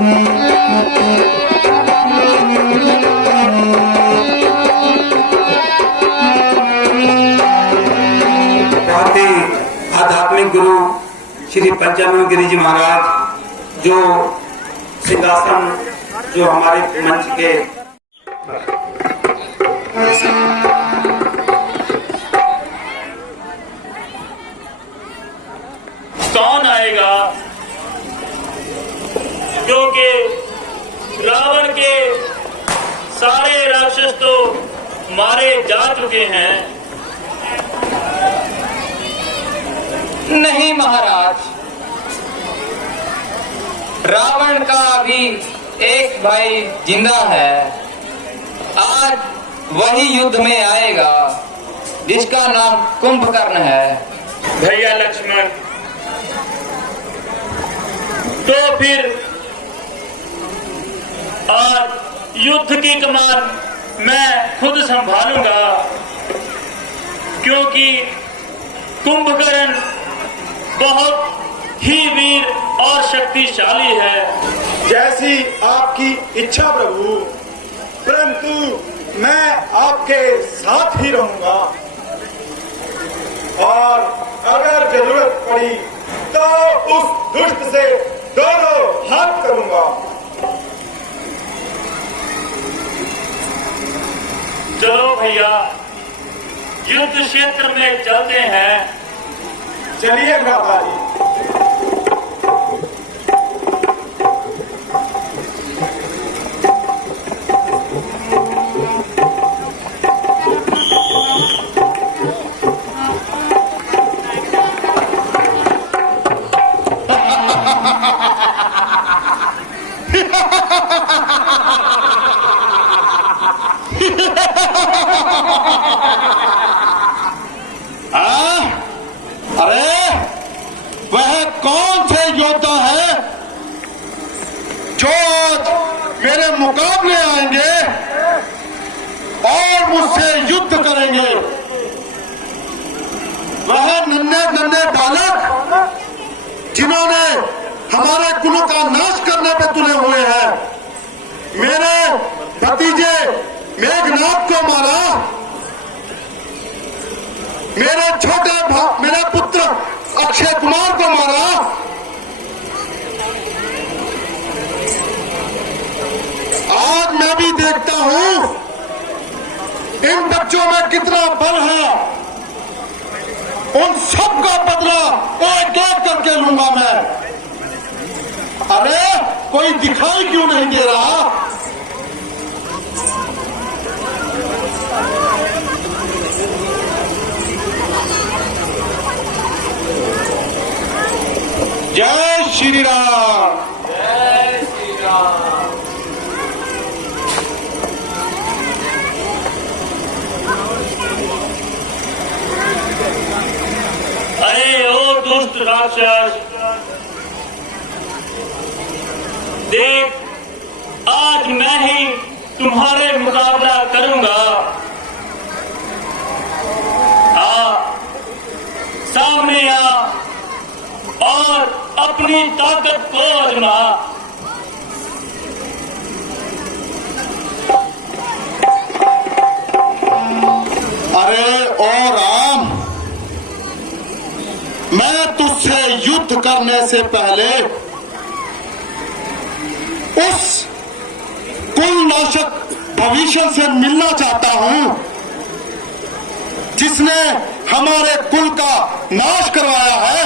बहुत ही आध्यात्मिक गुरु श्री पंचानन गिरी जी महाराज जो सिंहासन जो हमारे मंच के कौन आएगा, क्योंकि रावण के सारे राक्षस तो मारे जा चुके हैं। नहीं महाराज, रावण का अभी एक भाई जिंदा है। आज वही युद्ध में आएगा जिसका नाम कुंभकर्ण है। भैया लक्ष्मण, तो फिर आज युद्ध की कमान मैं खुद संभालूंगा, क्योंकि कुंभकर्ण बहुत ही वीर और शक्तिशाली है। जैसी आपकी इच्छा प्रभु, परंतु मैं आपके साथ ही रहूंगा और अगर जरूरत पड़ी तो उस दुष्ट से दोनों हाथ करूंगा। चलो भैया, युद्ध क्षेत्र में चलते हैं। चलिए भ्राता जी। अरे वह कौन से योद्धा है जो मेरे मुकाबले आएंगे और मुझसे युद्ध करेंगे? वह नन्हे नन्हे बालक जिन्होंने हमारे कुलों का नाश करने पे तुले हुए हैं, मेरे भतीजे मेघनाथ को मारा, मेरे पुत्र अक्षय कुमार को मारा, आज मैं भी देखता हूं इन बच्चों में कितना बल है। उन सब का बदला एक एक करके लूंगा मैं। अरे कोई दिखाई क्यों नहीं दे रहा? जय श्री राम। जय श्री राम। अरे ओ दुष्ट राक्षस, देख आज मैं ही तुम्हारे मुकाबला करूंगा। आ सामने आ और अपनी ताकत को आजमा। अरे ओ राम, मैं तुझसे युद्ध करने से पहले उस कुलनाशक भविष्य से मिलना चाहता हूं जिसने हमारे कुल का नाश करवाया है।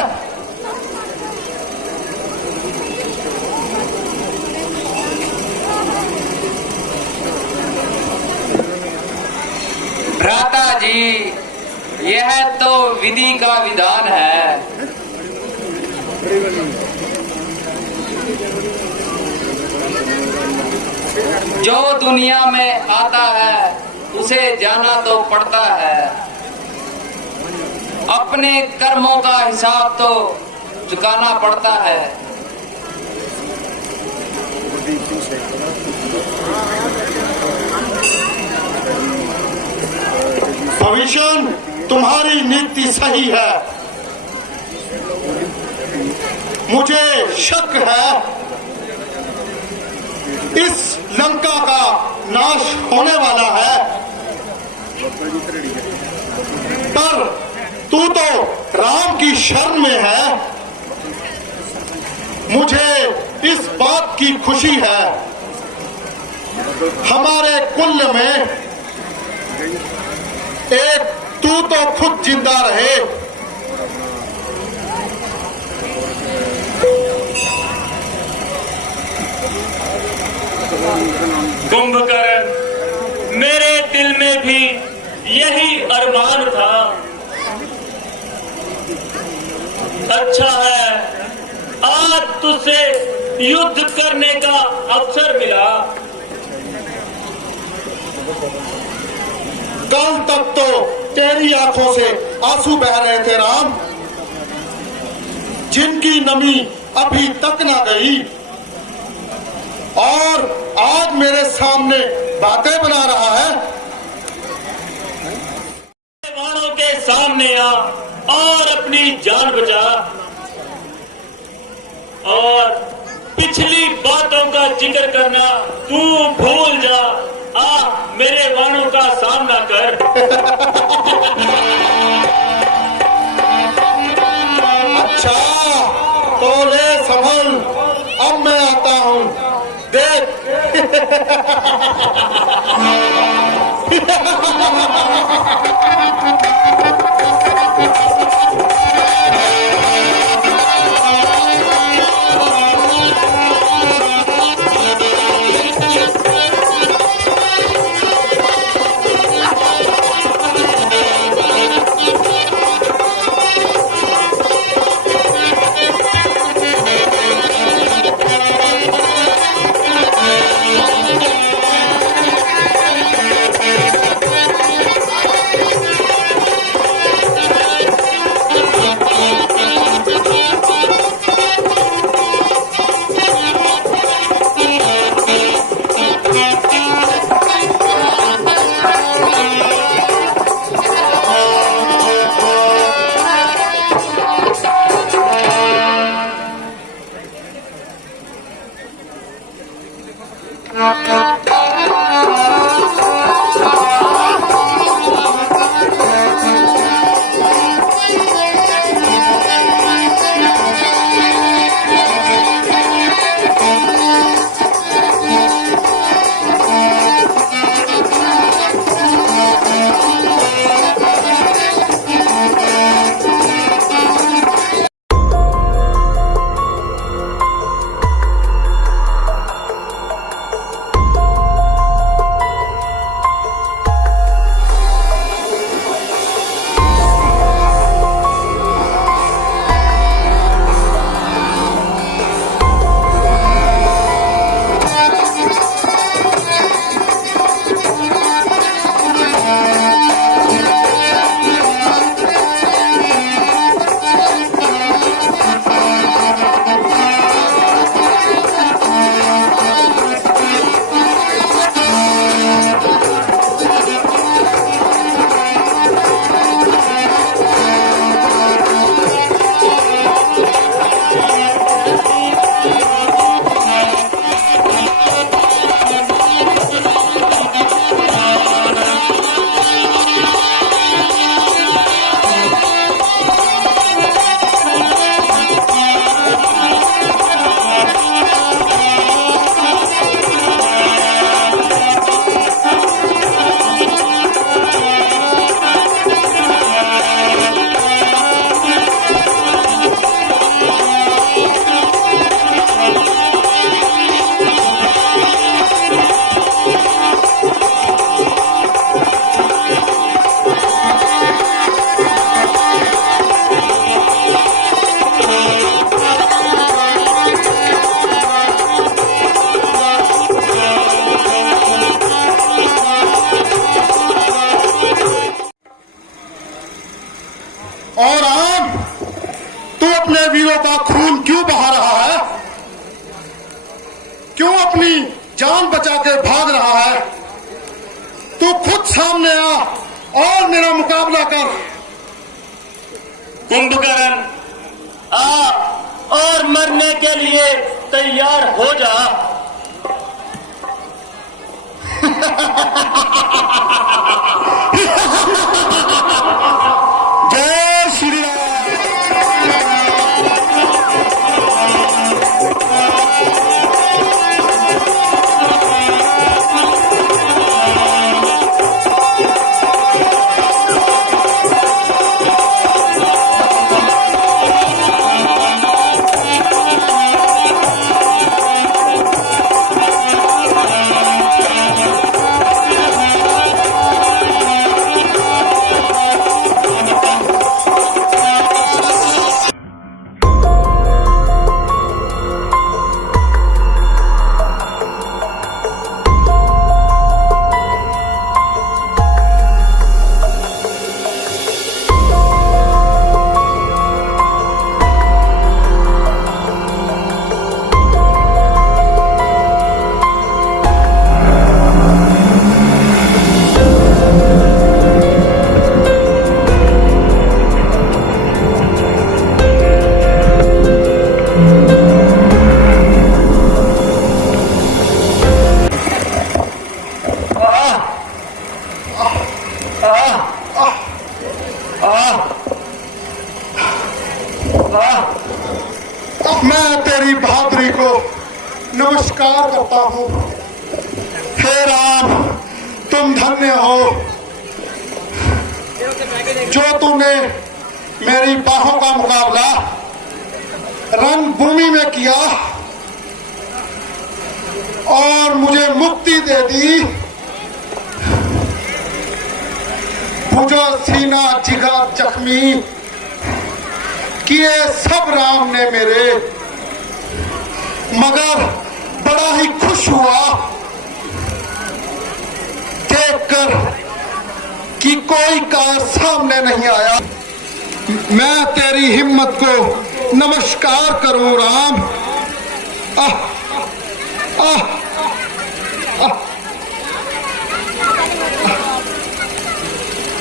भ्राता जी, यह तो विधि का विधान है। जो दुनिया में आता है उसे जाना तो पड़ता है। अपने कर्मों का हिसाब तो चुकाना पड़ता है। भविष्य, तुम्हारी नीति सही है। मुझे शक है इस लंका का नाश होने वाला है, पर तू तो राम की शरण में है। मुझे इस बात की खुशी है हमारे कुल में एक तू तो खुद जिंदा रहे। कुंभकर्ण, मेरे दिल में भी यही अरमान था। अच्छा है आज तुझसे युद्ध करने का अवसर मिला। कल तक तो तेरी आंखों से आंसू बह रहे थे राम, जिनकी नमी अभी तक ना गई, और आज मेरे सामने बातें बना रहा है। वालों के सामने आ और अपनी जान बचा, और पिछली बातों का जिक्र करना तू भूल जा। आ मेरे वाणों का सामना कर। अच्छा तो ले संभल, अब मैं आता हूं, देख। वीरों का खून क्यों बहा रहा है? क्यों अपनी जान बचा के भाग रहा है? तू खुद सामने आ और मेरा मुकाबला कर। कुंभकर्ण, आ और मरने के लिए तैयार हो जा। नमस्कार करता हूँ। हे राम, तुम धन्य हो जो तूने मेरी बाहों का मुकाबला रणभूमि में किया और मुझे मुक्ति दे दी। भुजा सीना जिगर जख्मी किए सब राम ने मेरे, मगर बड़ा ही खुश हुआ देखकर कि कोई कायर सामने नहीं आया। मैं तेरी हिम्मत को नमस्कार करूं राम। आह आह आह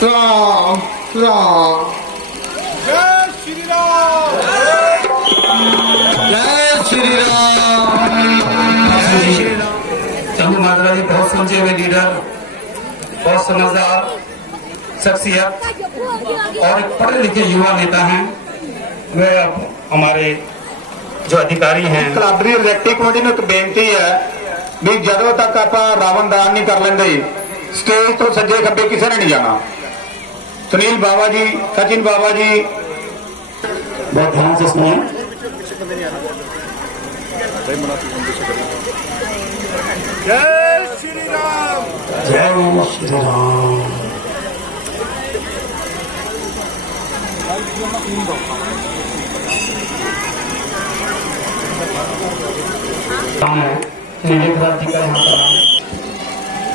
राम राम। जय श्री राम। जय श्री राम। चंदू माजरा जी बहुत समझे हुए लीडर, बहुत समझदार शख्सियत और एक पढ़े लिखे युवा नेता हैं। वे अब हमारे जो अधिकारी हैं, ਕਲੱਬਰੀ ਇਲੈਕਟਿਵ ਕਮੇਟੀ ਨੂੰ ਇੱਕ ਬੇਨਤੀ ਹੈ ਵੀ ਜਦੋਂ ਤੱਕ ਆਪਾਂ ਰਾਵਣ ਦਾਨ ਨਹੀਂ ਕਰ ਲੈਂਦੇ ਸਟੇਜ ਤੋਂ ਸੱਜੇ ਖੱਬੇ ਕਿਸੇ ਨੇ ਨਹੀਂ ਜਾਣਾ। ਸੁਨੀਲ ਬਾਵਾ ਜੀ, ਸचिन बाबा जी, बहुत ध्यान से सुने। जय श्री राम। जय श्री राम।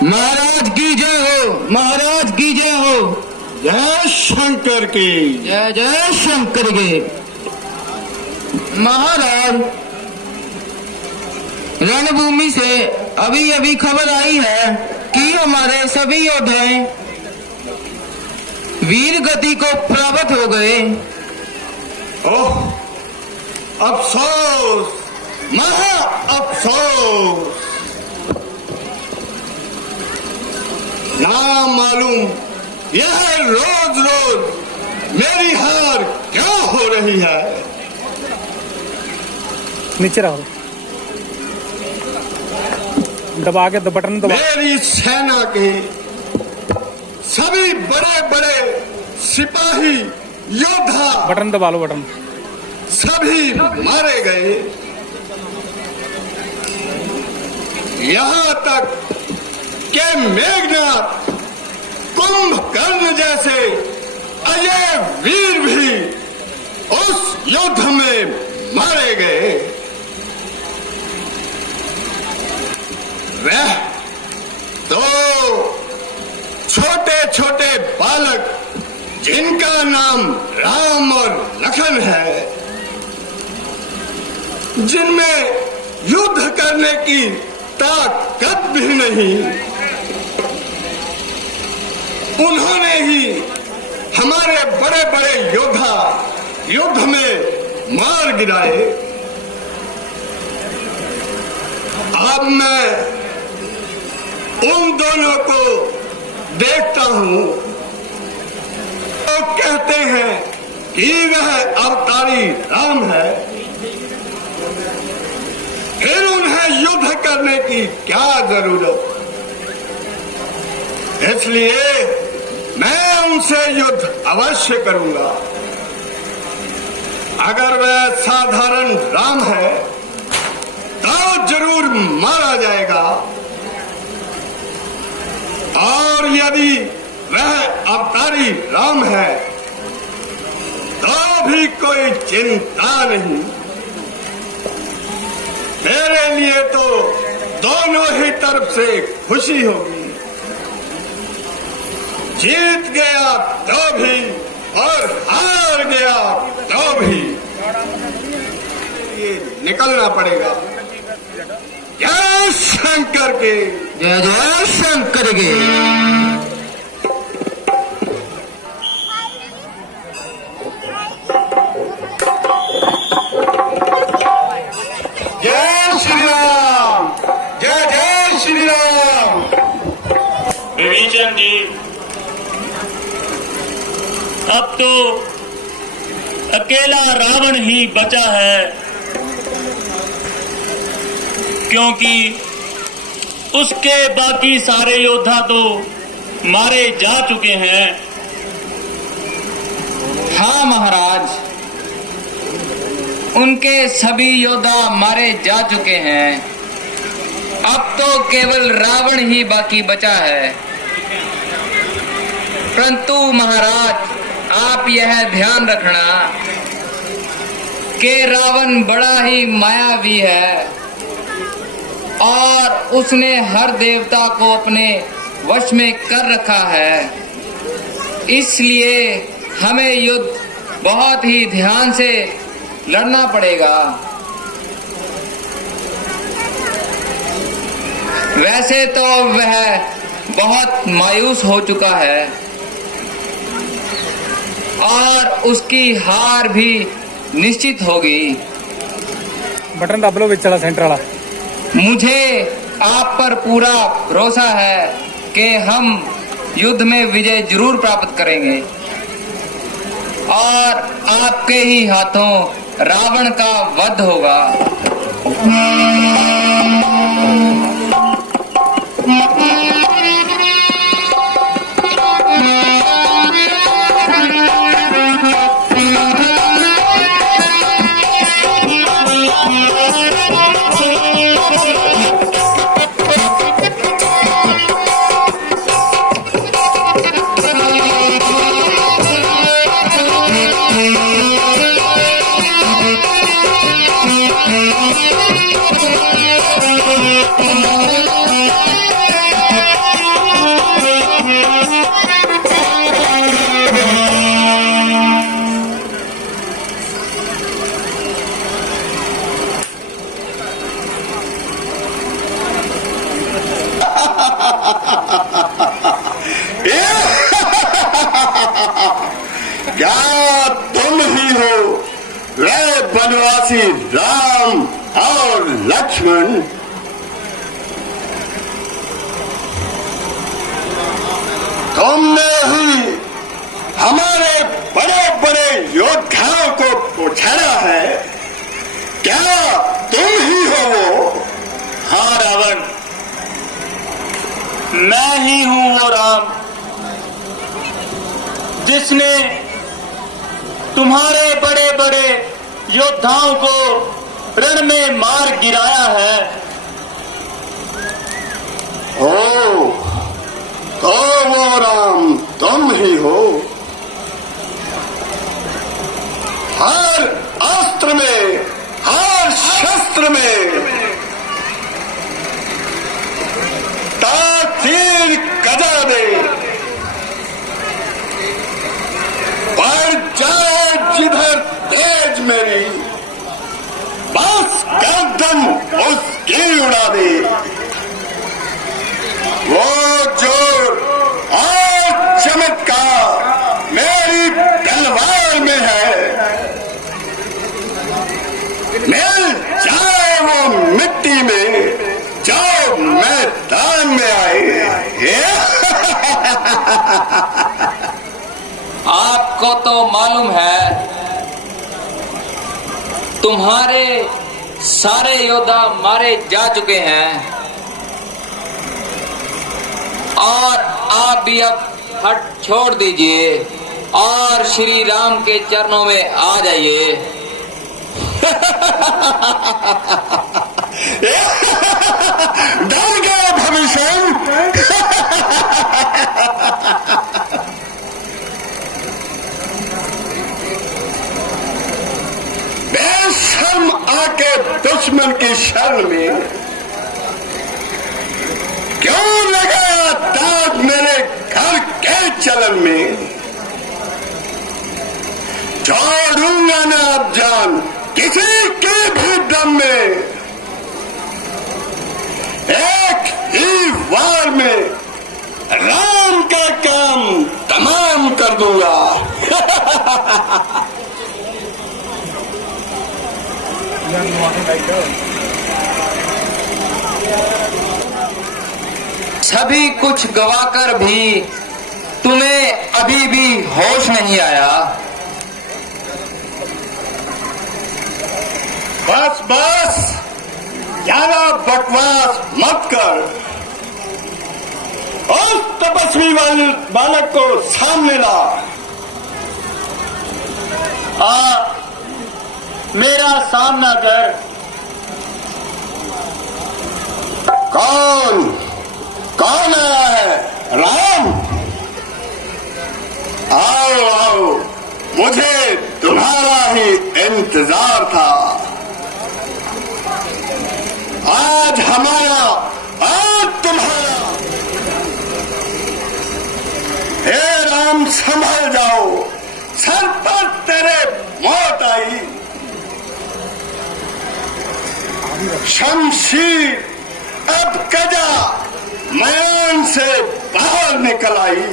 महाराज की जय हो, महाराज की जय हो। जय शंकर की। जय जय शंकर के। महाराज, रणभूमि से अभी अभी खबर आई है कि हमारे सभी योद्धा वीर गति को प्राप्त हो गए। ओह, अफसोस, महा अफसोस। ना मालूम यह रोज रोज मेरी हार क्या हो रही है। नीचे रहो, दबा के बटन दबा। मेरी सेना के सभी बड़े बड़े सिपाही योद्धा बटन दबा लो, बटन। सभी मारे गए। यहाँ तक के मेघनाथ, कुंभकर्ण जैसे अजय वीर भी उस युद्ध में मारे गए। वह तो छोटे छोटे बालक जिनका नाम राम और लखन है, जिनमें युद्ध करने की ताकत भी नहीं, उन्होंने ही हमारे बड़े बड़े योद्धा युद्ध में मार गिराए। अब मैं उन दोनों को देखता हूं तो कहते हैं कि वह अवतारी राम है, फिर उन्हें युद्ध करने की क्या जरूरत। इसलिए मैं उनसे युद्ध अवश्य करूंगा। अगर वह साधारण राम है तो जरूर मारा जाएगा, और यदि वह अवतारी राम है तो भी कोई चिंता नहीं। मेरे लिए तो दोनों ही तरफ से खुशी होगी। जीत गया तो भी और हार गया तो भी ये निकलना पड़ेगा। जय शंकर के। जय जय शंकर के। जय श्री राम। जय जय श्री राम। विभीषण जी, अब तो अकेला रावण ही बचा है। क्योंकि उसके बाकी सारे योद्धा तो मारे जा चुके हैं। हाँ महाराज, उनके सभी योद्धा मारे जा चुके हैं। अब तो केवल रावण ही बाकी बचा है। परंतु महाराज, आप यह ध्यान रखना कि रावण बड़ा ही मायावी है और उसने हर देवता को अपने वश में कर रखा है। इसलिए हमें युद्ध बहुत ही ध्यान से लड़ना पड़ेगा। वैसे तो वह बहुत मायूस हो चुका है और उसकी हार भी निश्चित होगी। बटन दब लो विच वाला सेंटर वाला। मुझे आप पर पूरा भरोसा है कि हम युद्ध में विजय जरूर प्राप्त करेंगे और आपके ही हाथों रावण का वध होगा। क्या तुम ही हो वे बनवासी राम और लक्ष्मण? तुमने ही हमारे बड़े बड़े योद्धाओं को उछाला है। क्या तुम ही हो वो? हाँ रावण, मैं ही हूं वो राम जिसने तुम्हारे बड़े बड़े योद्धाओं को रण में मार गिराया है। ओ, तो वो राम तुम ही हो। हर अस्त्र में, हर शस्त्र में तातीर गदा दे बढ़ जाए जिधर तेज मेरी, बस गर्दन उसकी उड़ा दे। वो जोर और चमत्कार मेरी तलवार में है। मिल जाए वो मिट्टी में जो मैदान में आए। आपको तो मालूम है तुम्हारे सारे योद्धा मारे जा चुके हैं और आप भी अब हट छोड़ दीजिए और श्री राम के चरणों में आ जाइए। डर गए भविष्य। बेशर्म आके दुश्मन की शरण में क्यों लगाया दाग मेरे घर के चलन में? छोड़ूंगा ना अब जान किसी के भी दम में। एक ही वार में राम का काम तमाम कर दूंगा। सभी कुछ गवाकर भी तुम्हें अभी भी होश नहीं आया। बस बस, ज्यादा बकवास मत कर। उस तपस्वी बालक को सामने ला। मेरा सामना कर। कौन कौन आया है? राम, आओ आओ, मुझे तुम्हारा ही इंतजार था। आज हमारा, आज तुम्हारा। हे राम, संभल जाओ, सर पर तेरे मौत आई। शमशीर अब कजा मैदान से बाहर निकल आई।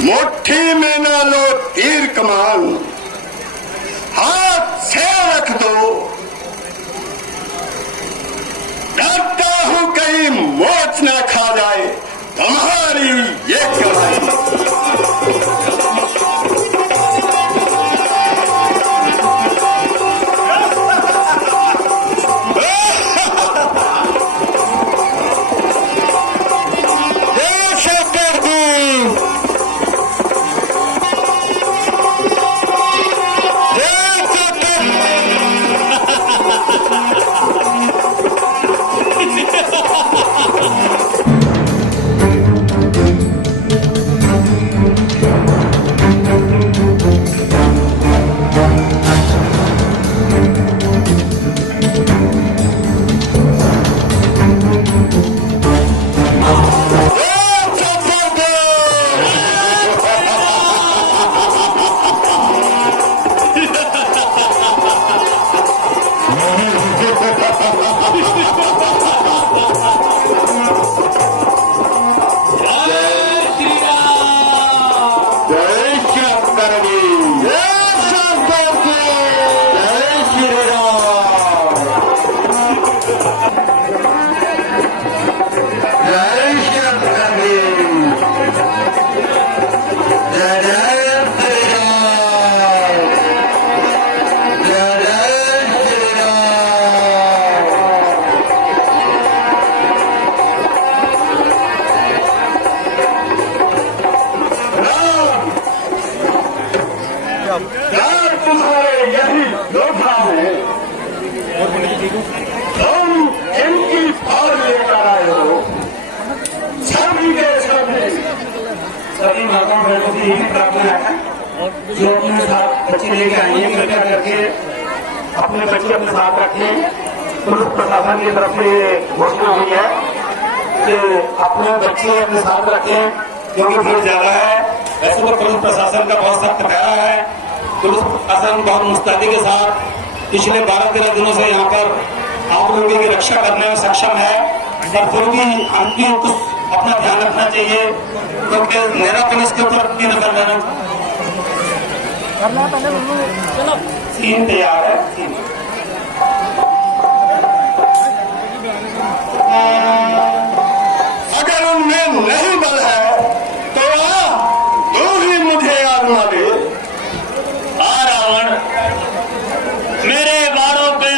मुट्ठी में न लो तीर कमान, हाथ से रख दो। डरता हूं कहीं मोच न खा जाए तुम्हारी ये कलाई। तुम्हारे यही योद्धा हैं, तुम इनकी फौज लेकर आए हो। सभी के सभी माताओं बहनों की यही प्रार्थना है जो अपने साथ बच्चे लेके आएंगे, कृपया करके अपने बच्चे अपने साथ रखें। पुलिस प्रशासन की तरफ से घोषणा हुई है कि अपने बच्चे अपने साथ रखें क्योंकि भीड़ ज्यादा है। वैसे तो पुलिस प्रशासन का बहुत सख्त पहरा है। पुलिस प्रशासन बहुत मुस्तैदी के साथ पिछले 12-13 दिनों से यहाँ पर आप लोगों की रक्षा करने में सक्षम है, पर फिर भी हम भी कुछ अपना ध्यान रखना चाहिए क्योंकि मेरा पुलिस के ऊपर 3 नंबर देना। सीन तैयार है। अगर उनमें नहीं बल है तो तू ही मुझे आजमा दे। रावण, मेरे वारों का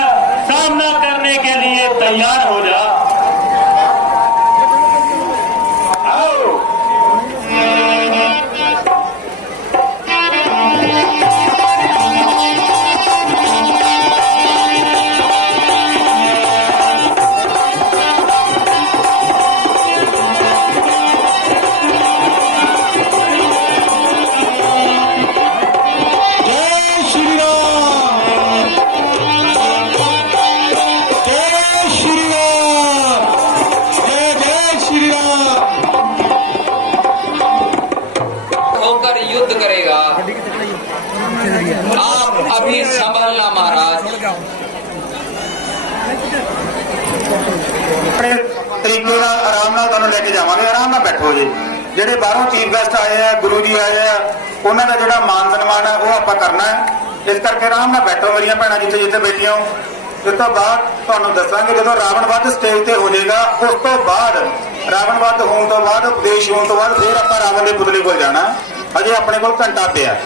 सामना करने के लिए तैयार हो जा। आओ। होकर युद्ध करेगा। आप अभी संभलना महाराज। ਆਪਣੇ ਤਰੀਕੇ ਨਾਲ ਆਰਾਮ ਨਾਲ ਤੁਹਾਨੂੰ ਲੈ ਕੇ ਜਾਵਾਂਗੇ। ਆਰਾਮ ਨਾਲ ਬੈਠੋ ਜੀ। ਜਿਹੜੇ ਬਾਹਰੋਂ ਚੀਫ ਗੈਸਟ ਆਏ ਆ, ਗੁਰੂ ਜੀ ਆਏ ਆ, ਉਹਨਾਂ ਦਾ ਜਿਹੜਾ ਮਾਨ ਸਨਮਾਨ ਹੈ ਉਹ ਆਪਾਂ ਕਰਨਾ ਹੈ। ਇਸ ਕਰਕੇ ਆਰਾਮ ਨਾਲ ਬੈਠੋ ਮੇਰੀਆਂ ਭੈਣਾਂ ਜਿੱਥੇ ਜਿੱਥੇ ਬੈਠੀਆਂ ਹੋ। ਇਸ ਤੋਂ ਬਾਅਦ ਤੁਹਾਨੂੰ ਦੱਸਾਂਗੇ ਜਦੋਂ ਰਾਵਣ ਵੱਧ ਸਟੇਜ ਤੇ ਹੋ ਜਾਏਗਾ, ਉਸ ਤੋਂ ਬਾਅਦ ਰਾਵਣ ਵੱਧ ਹੋਣ ਤੋਂ ਬਾਅਦ, ਉਪਦੇਸ਼ ਹੋਣ ਤੋਂ ਬਾਅਦ ਫਿਰ ਆਪਾਂ ਰਾਵਣ ਦੇ ਪੁਤਲੇ ਕੋਲ ਜਾਣਾ। ਅਜੇ ਆਪਣੇ ਕੋਲ ਘੰਟਾ ਪਿਆ।